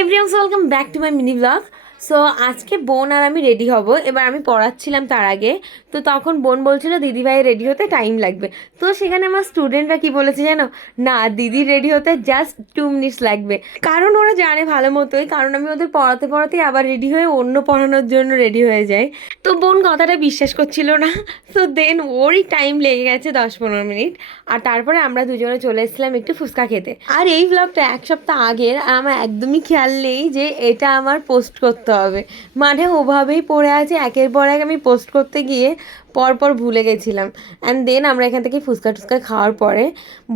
Everyone's welcome back to my mini blog. So আজকে বোন আর আমি রেডি হব। এবার আমি পড়াচ্ছিলাম তার আগে, তো তখন বোন বলছিল দিদিভাই রেডি হতে টাইম লাগবে। তো সেখানে আমার স্টুডেন্টরা কি বলেছে জানো, না দিদি রেডি হতে জাস্ট 2 মিনিটস লাগবে। কারণ ওরা জানে ভালো মতোই, কারণ আমি ওদের পড়াতে পড়াতেই আবার রেডি হয়ে অন্য পড়ানোর জন্য রেডি হয়ে যাই। তো বোন কথাটা বিশ্বাস করছিল না। তো দেন ওরই টাইম লেগে গেছে 10-15 মিনিট। আর তারপরে আমরা দুজনে চলে এসেছিলাম একটু ফুচকা খেতে। আর এই ব্লগটা 1 সপ্তাহ আগের, আর আমার একদমই খেয়াল নেই যে এটা আমার পোস্ট করতে হবে। মানে ওভাবেই পড়ে আছে, একের পর এক আমি পোস্ট করতে গিয়ে পরপর ভুলে গেছিলাম। অ্যান্ড দেন আমরা এখান থেকে ফুচকা টুচকা খাওয়ার পরে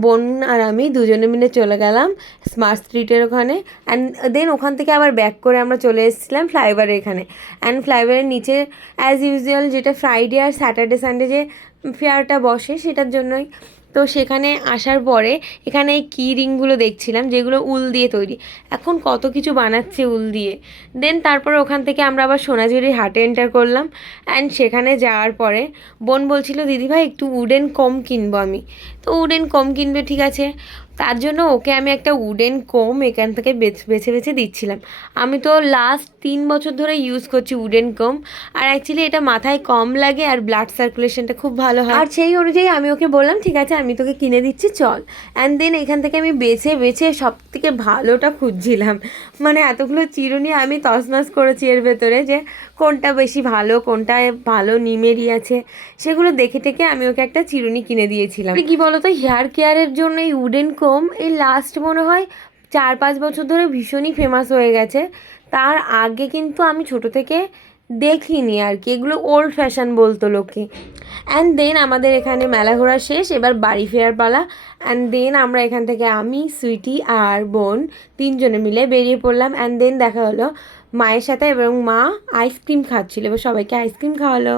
বোন আর আমি দুজনে মিলে চলে গেলাম স্মার্ট স্ট্রিটের ওখানে। অ্যান্ড দেন ওখান থেকে আবার ব্যাক করে আমরা চলে এসেছিলাম ফ্লাইওভারের এখানে। অ্যান্ড ফ্লাইওভারের নিচে অ্যাজ ইউজুয়াল যেটা ফ্রাইডে আর স্যাটারডে সানডে যে ফেয়ারটা বসে সেটার জন্যই। তো সেখানে আসার পরে এখানে এই কি রিংগুলো দেখছিলাম, যেগুলো উল দিয়ে তৈরি। এখন কত কিছু বানাচ্ছে উল দিয়ে। দেন তারপরে ওখান থেকে আমরা আবার সোনাঝুরির হাটে এন্টার করলাম। অ্যান্ড সেখানে যাওয়ার পরে বোন বলছিল দিদিভাই একটু উডেন কম কিনবো আমি। তো উডেন কম কিনবে, ঠিক আছে। তার জন্য ওকে আমি একটা উডেন কম এখান থেকে বেছে বেছে দিচ্ছিলাম। আমি তো লাস্ট 3 বছর ধরে ইউজ করছি উডেন কম। আর অ্যাকচুয়ালি এটা মাথায় কম লাগে আর ব্লাড সার্কুলেশনটা খুব ভালো হয়। আর সেই অনুযায়ী আমি ওকে বললাম ঠিক আছে আমি তোকে কিনে দিচ্ছি চল। অ্যান্ড দেন এখান থেকে আমি বেছে বেছে সব থেকে ভালোটা খুঁজছিলাম। মানে এতগুলো চিরুনি আমি তছনছ করেছি এর ভেতরে, যে কোনটা বেশি ভালো, কোনটা ভালো নিমেরই আছে, সেগুলো দেখে টেকে আমি ওকে একটা চিরুনি কিনে দিয়েছিলাম। কি বলতো, হেয়ার কেয়ারের জন্য এই উডেন কম এই লাস্ট মনে হয় 4-5 বছর ধরে ভীষণই ফেমাস হয়ে গেছে। তার আগে কিন্তু আমি ছোট থেকে দেখিনি আর কি, এগুলো ওল্ড ফ্যাশন বলতো লোকে। অ্যান্ড দেন আমাদের এখানে মেলা ঘোরা শেষ, এবার বাড়ি ফেরার পালা। অ্যান্ড দেন আমরা এখান থেকে আমি, সুইটি আর বোন 3জনে মিলে বেরিয়ে পড়লাম। অ্যান্ড দেন দেখা হলো মায়ের সাথে, এবং মা আইসক্রিম খাচ্ছিল, এবার সবাইকে আইসক্রিম খাওয়ালো।